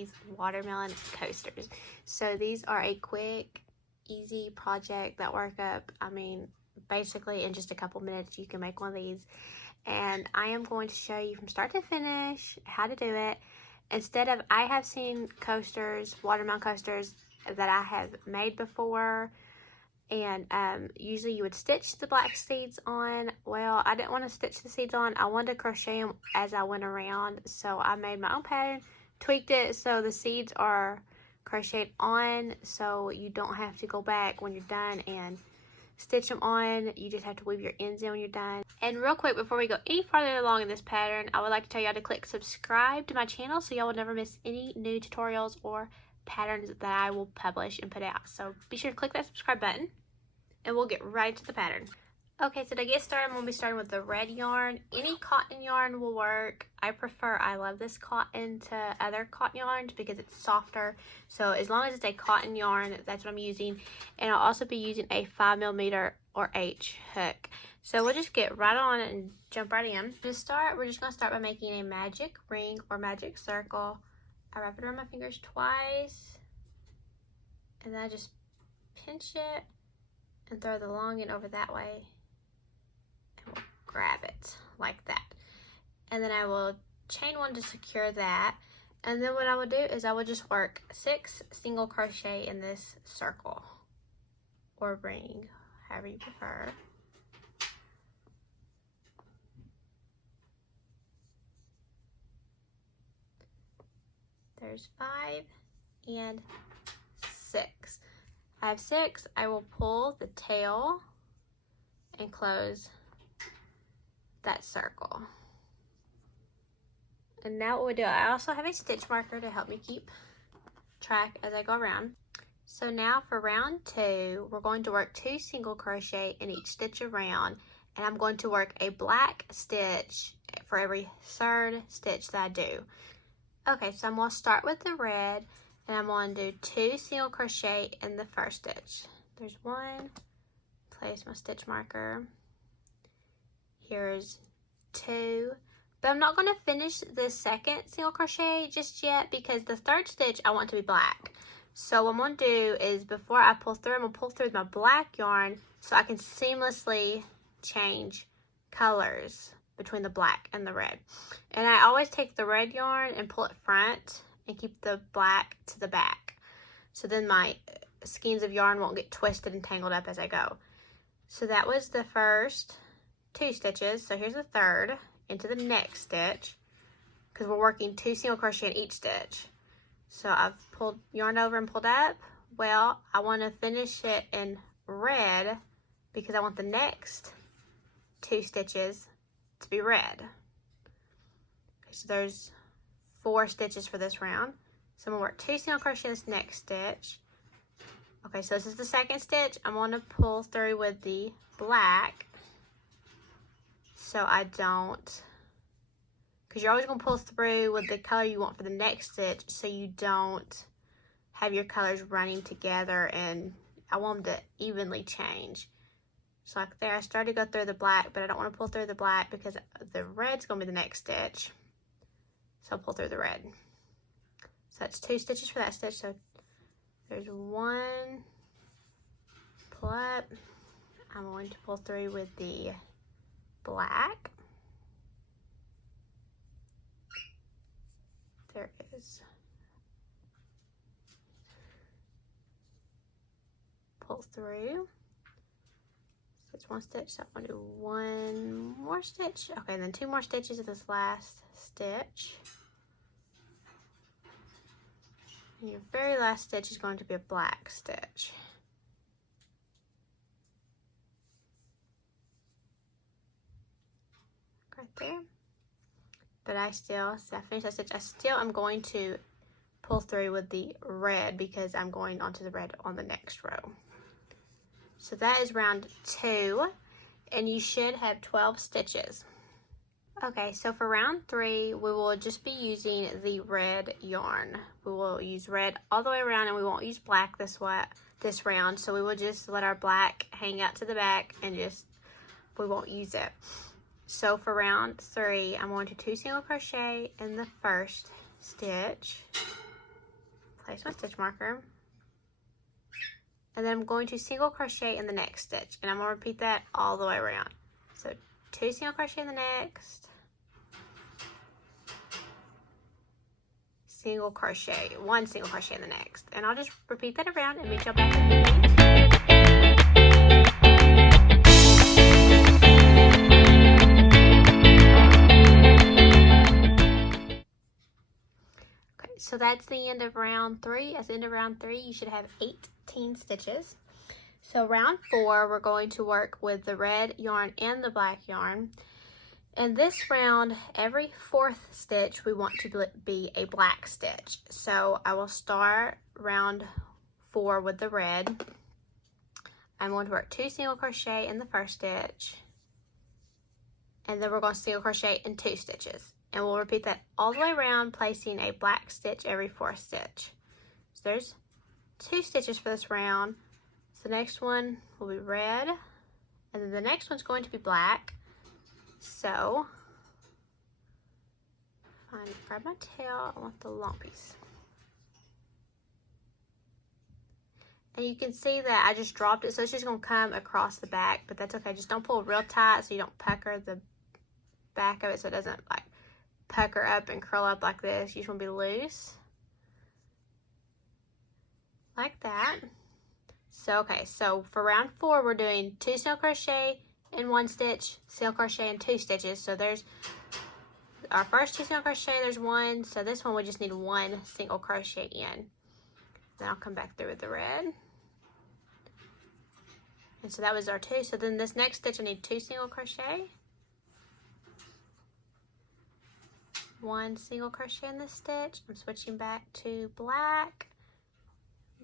these watermelon coasters. So these are a quick, easy project that work up, I mean, basically in just a couple minutes you can make one of these. And I am going to show you from start to finish how to do it. Instead of, I have seen coasters, watermelon coasters that I have made before, and usually you would stitch the black seeds on. Well, I didn't want to stitch the seeds on. I wanted to crochet them as I went around, so I made my own pattern, tweaked it so the seeds are crocheted on, so you don't have to go back when you're done and stitch them on. You just have to weave your ends in when you're done. And real quick, before we go any farther along in this pattern, I would like to tell y'all to click subscribe to my channel so y'all will never miss any new tutorials or patterns that I will publish and put out. So be sure to click that subscribe button and we'll get right to the pattern. Okay, so to get started, I'm going to be starting with the red yarn. Any cotton yarn will work. I love this cotton to other cotton yarns because it's softer. So as long as it's a cotton yarn, that's what I'm using. And I'll also be using a 5mm or H hook. So we'll just get right on it and jump right in. To start, we're just going to start by making a magic ring or magic circle. I wrap it around my fingers twice. And then I just pinch it and throw the long end over that way. We'll grab it like that, and then I will chain one to secure that, and then what I will do is I will just work 6 single crochet in this circle or ring, however you prefer. There's 5 and 6. I have 6. I will pull the tail and close that circle. And now what we do, I also have a stitch marker to help me keep track as I go around. So now for round 2, we're going to work 2 single crochet in each stitch around, and I'm going to work a black stitch for every 3rd stitch that I do. Okay, so I'm going to start with the red, and I'm going to do 2 single crochet in the 1st stitch. There's 1, place my stitch marker. Here's 2, but I'm not going to finish the 2nd single crochet just yet because the 3rd stitch I want to be black. So what I'm going to do is before I pull through, I'm going to pull through with my black yarn so I can seamlessly change colors between the black and the red. And I always take the red yarn and pull it front and keep the black to the back. So then my skeins of yarn won't get twisted and tangled up as I go. So that was the first 2 stitches. So here's the 3rd into the next stitch because we're working 2 single crochet in each stitch. So I've pulled yarn over and pulled up. Well, I want to finish it in red because I want the next 2 stitches to be red. Okay, so there's 4 stitches for this round. So I'm going to work 2 single crochet in this next stitch. Okay, so this is the 2nd stitch. I'm going to pull through with the black so I don't, because you're always going to pull through with the color you want for the next stitch so you don't have your colors running together, and I want them to evenly change. So like there, I started to go through the black, but I don't want to pull through the black because the red's going to be the next stitch. So I'll pull through the red. So that's 2 stitches for that stitch. So there's 1, pull up. I'm going to pull through with the black. There is. Pull through. So it's 1 stitch, so I'm going to do 1 more stitch. Okay, and then 2 more stitches of this last stitch. And your very last stitch is going to be a black stitch. Right there. But I finished that stitch. I still am going to pull through with the red because I'm going onto the red on the next row. So that is round 2, and you should have 12 stitches. Okay, so for round 3, we will just be using the red yarn. We will use red all the way around, and we won't use black this round. So we will just let our black hang out to the back and we won't use it. So for round 3, I'm going to 2 single crochet in the 1st stitch. place my stitch marker. And then I'm going to single crochet in the next stitch. And I'm going to repeat that all the way around. So 2 single crochet in the next. Single crochet, 1 single crochet in the next. And I'll just repeat that around and meet y'all back at the beginning. So that's the end of round 3. At the end of round 3, you should have 18 stitches. So round 4, we're going to work with the red yarn and the black yarn. And this round, every 4th stitch, we want to be a black stitch. So I will start round 4 with the red. I'm going to work 2 single crochet in the first stitch. And then we're going to single crochet in 2 stitches. And we'll repeat that all the way around, placing a black stitch every 4th stitch. So there's 2 stitches for this round. So the next one will be red, and then the next one's going to be black. So, grab my tail, I want the long piece. And you can see that I just dropped it, so it's just going to come across the back, but that's okay. Just don't pull real tight so you don't pucker the back of it so it doesn't like pucker up and curl up like this. You just want to be loose. Like that. So, okay, so for round 4, we're doing 2 single crochet in 1 stitch, single crochet in 2 stitches. So there's our first 2 single crochet, there's 1. So this one we just need 1 single crochet in. Then I'll come back through with the red. And so that was our 2. So then this next stitch I need 2 single crochet. 1 single crochet in this stitch. I'm switching back to black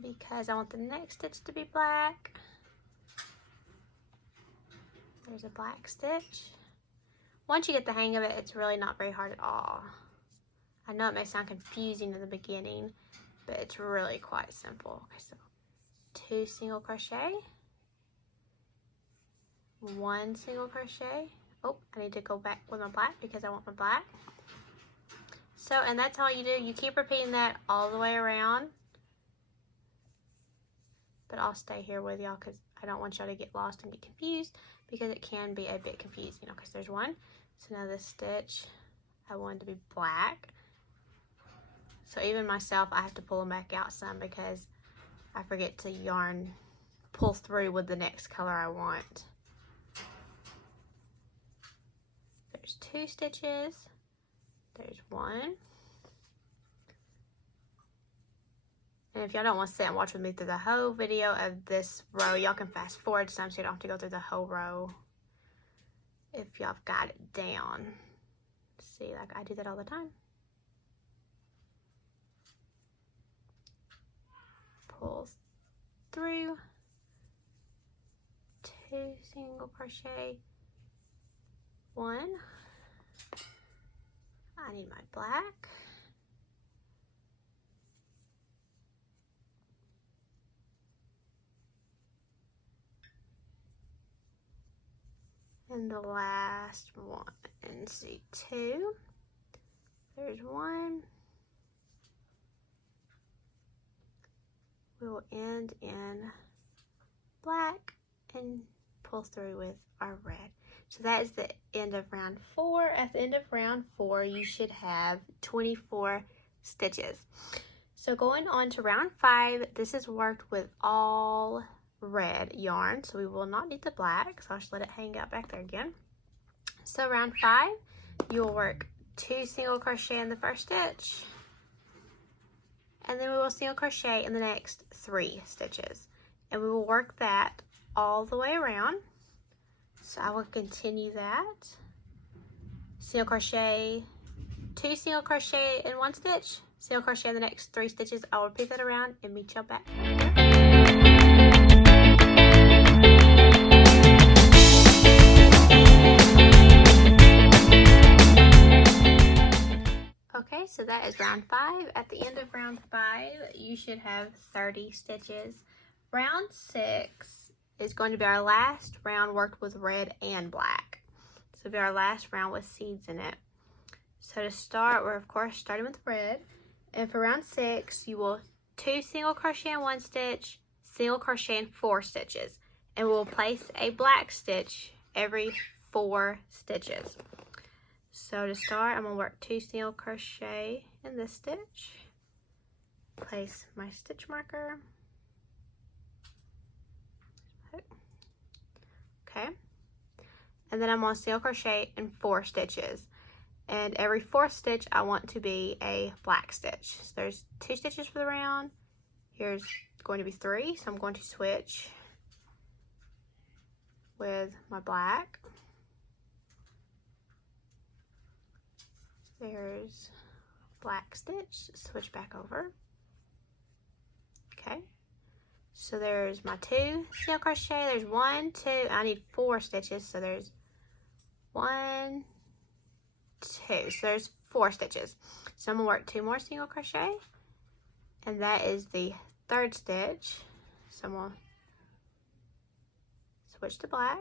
because I want the next stitch to be black. There's a black stitch. Once you get the hang of it, it's really not very hard at all. I know it may sound confusing in the beginning, but it's really quite simple. Okay, so 2 single crochet, 1 single crochet. Oh, I need to go back with my black because I want my black. So, and that's all you do. You keep repeating that all the way around. But I'll stay here with y'all because I don't want y'all to get lost and get confused because it can be a bit confusing. Okay, so there's 1. So now this stitch, I want it to be black. So even myself, I have to pull them back out some because I forget to pull through with the next color I want. There's 2 stitches. There's 1. And if y'all don't want to sit and watch with me through the whole video of this row, y'all can fast forward some so you don't have to go through the whole row if y'all have got it down. See, like I do that all the time. Pulls through, 2 single crochet, 1. I need my black. And the last one, and see 2. There's 1. We will end in black and pull through with our red. So that is the end of round 4. At the end of round 4, you should have 24 stitches. So going on to round 5, this is worked with all red yarn, so we will not need the black, so I'll just let it hang out back there again. So round 5, you will work 2 single crochet in the first stitch, and then we will single crochet in the next 3 stitches, and we will work that all the way around. So I will continue that. Single crochet, 2 single crochet in 1 stitch, single crochet in the next 3 stitches. I will repeat that around and meet y'all back. Okay, so that is round 5. At the end of round 5, you should have 30 stitches. Round 6 is going to be our last round worked with red and black. So it'll be our last round with seeds in it. So to start, we're of course starting with red. And for round 6, you will 2 single crochet in 1 stitch, single crochet in 4 stitches, and we'll place a black stitch every 4 stitches. So to start, I'm going to work 2 single crochet in this stitch, place my stitch marker, okay, and then I'm going to single crochet in 4 stitches. And every 4th stitch I want to be a black stitch. So there's 2 stitches for the round. Here's going to be 3, so I'm going to switch with my black. There's black stitch, switch back over. Okay, so there's my 2 single crochet. There's 1, 2, I need 4 stitches, so there's 1, 2, so there's 4 stitches. So I'm gonna work 2 more single crochet, and that is the 3rd stitch. So I'm gonna switch to black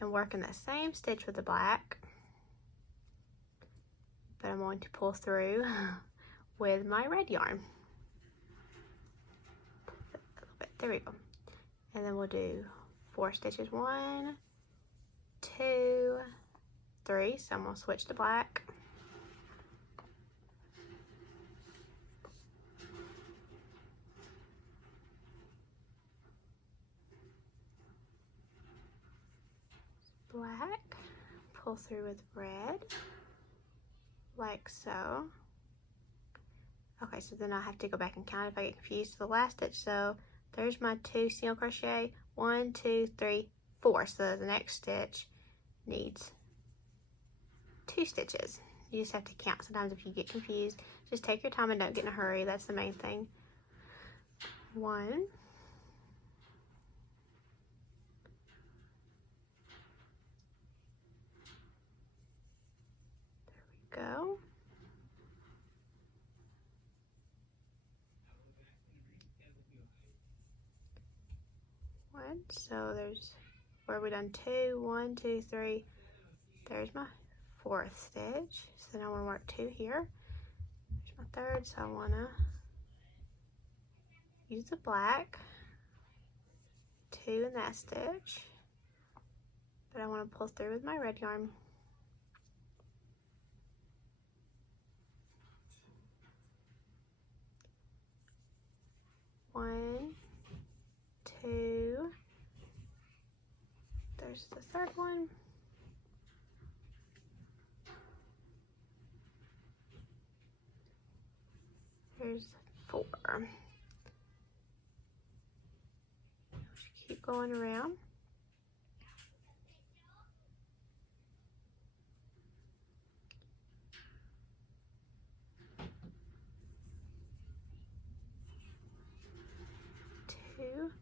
and work in that same stitch with the black, but I'm going to pull through with my red yarn. A little bit. There we go. And then we'll do 4 stitches. 1, 2, 3, so I'm going to switch to black. Black, pull through with red, like so. Okay, so then I have to go back and count if I get confused. So the last stitch, so there's my 2 single crochet, 1, 2, 3, 4. So the next stitch needs 2 stitches. You just have to count. Sometimes if you get confused, just take your time and don't get in a hurry. That's the main thing. 1, there we go. 1, so there's where we done 2, 1, 2, 3. There's my 4th stitch. So then I want to work 2 here. There's my 3rd, so I want to use the black, 2 in that stitch, but I want to pull through with my red yarn. One, 2, there's the 3rd one. There's 4. Just keep going around. Two.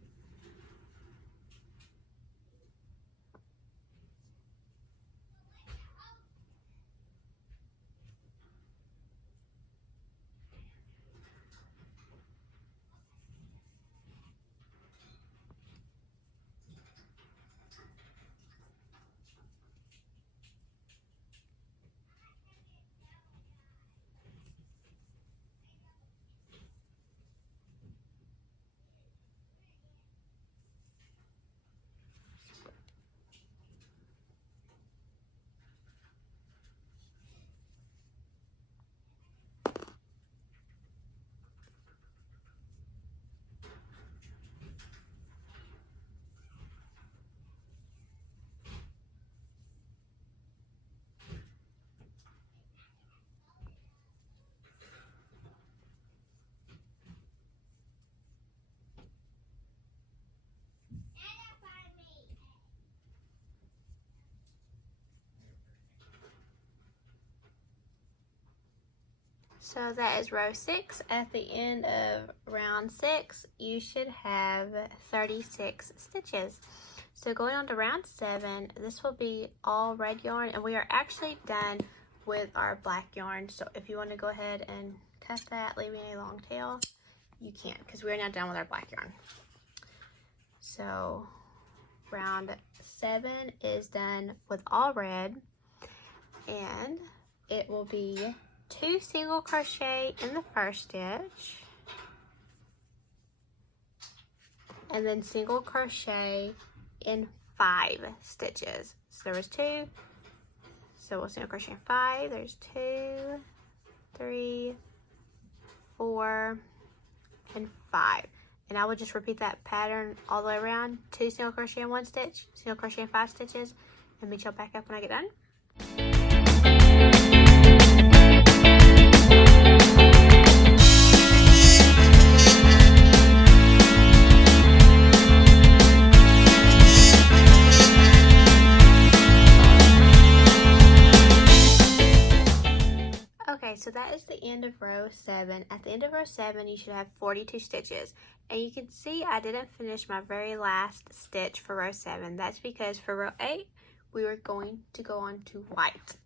So that is row 6. At the end of round 6, you should have 36 stitches. So going on to round 7, this will be all red yarn, and we are actually done with our black yarn. So if you want to go ahead and cut that, leaving a long tail, you can, because we are now done with our black yarn. So round 7 is done with all red, and it will be 2 single crochet in the first stitch, and then single crochet in 5 stitches. So there was 2, so we'll single crochet in 5. There's 2, 3, 4, and 5. And I will just repeat that pattern all the way around. 2 single crochet in 1 stitch, single crochet in 5 stitches, and meet y'all back up when I get done. Okay, so that is the end of row 7. At the end of row 7, you should have 42 stitches. And you can see I didn't finish my very last stitch for row 7. That's because for row 8, we were going to go on to white.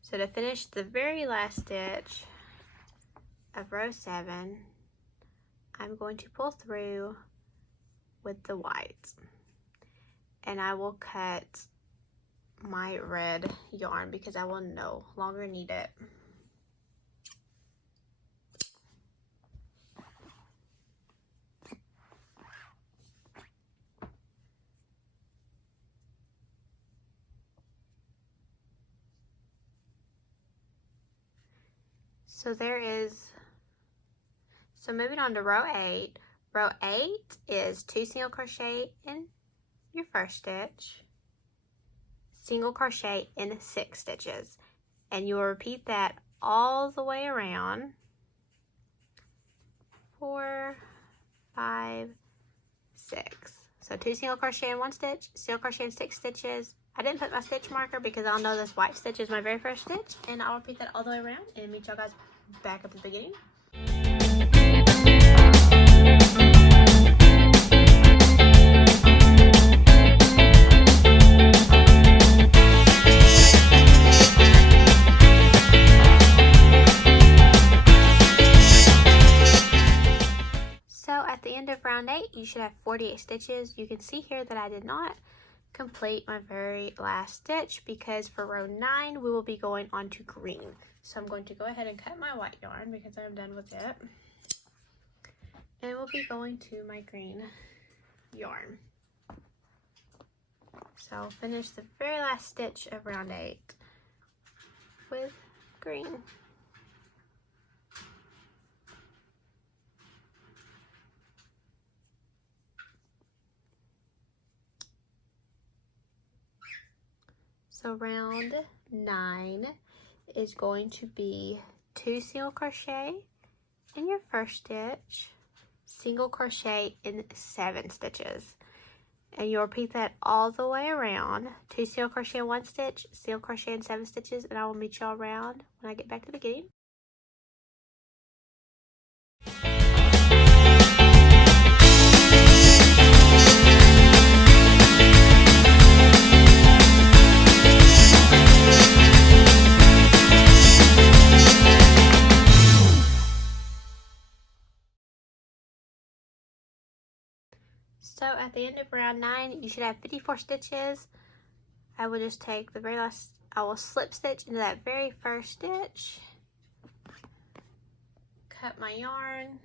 So to finish the very last stitch of row 7, I'm going to pull through with the white. And I will cut my red yarn because I will no longer need it. So moving on to row 8. Row 8 is 2 single crochet in your first stitch, single crochet in 6 stitches, and you will repeat that all the way around. 4, 5, 6. So 2 single crochet in 1 stitch, single crochet in 6 stitches. I didn't put my stitch marker because I'll know this white stitch is my very first stitch, and I'll repeat that all the way around and meet y'all guys back up at the beginning. So at the end of round 8, you should have 48 stitches. You can see here that I did not complete my very last stitch because for row 9 we will be going on to green. So I'm going to go ahead and cut my white yarn because I'm done with it, and we'll be going to my green yarn. So I'll finish the very last stitch of round 8 with green. So round 9 is going to be 2 single crochet in your first stitch, single crochet in 7 stitches. And you'll repeat that all the way around. 2 single crochet in 1 stitch, single crochet in 7 stitches, and I will meet y'all around when I get back to the beginning. So at the end of round 9, you should have 54 stitches. I will just take the very last, I will slip stitch into that very first stitch, cut my yarn,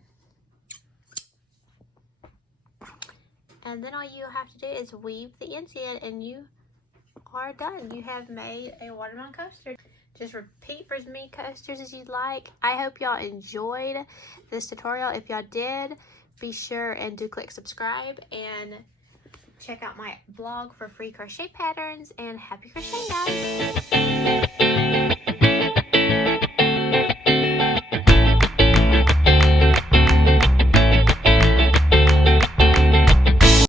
and then all you have to do is weave the ends in and you are done. You have made a watermelon coaster. Just repeat for as many coasters as you'd like. I hope y'all enjoyed this tutorial. If y'all did, be sure and do click subscribe and check out my blog for free crochet patterns, and happy crocheting, guys!